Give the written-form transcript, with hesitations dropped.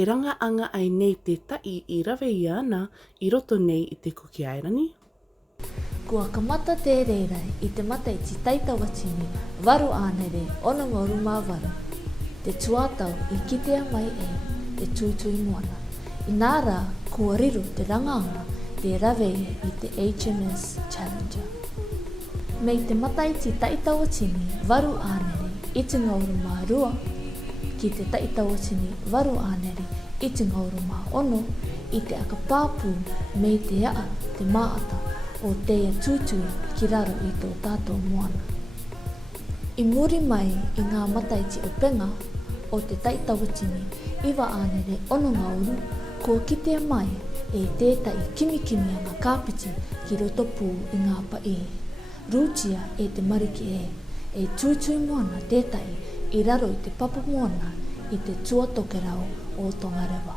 e rangaʻanga āinei tētaʻi I raveʻia ana I roto nei I te Kūki ʻAirani. Kua ʻakamata te reira I te mataʻiti taitawatini waru ānere ono ngoru māwaru. Te tuātau I kitea mai te tuitui Moana. I nā rā, kua riro te rangaʻanga te raveʻia I te HMS Challenger. Mei te mataʻiti taitawatini waru ānere I te ngauru mā rua, ki te taitawatini waru ānere I te ngauru mā ono, I te ʻakapāpū mei te aa te maʻata o tēia tuitui ki raro I tō tātou Moana. I muri mai I ngā mataʻiti ʻopenga o te taitawatini iwa ānere ono ngauru, kua kitea mai tētai kimikimiʻanga kāpiti ki rotopū I ngā paʻi. Rūtia te mariki tuitui Moana tētai I raro I te papa Moana I te tuatokerau o Tongarewa.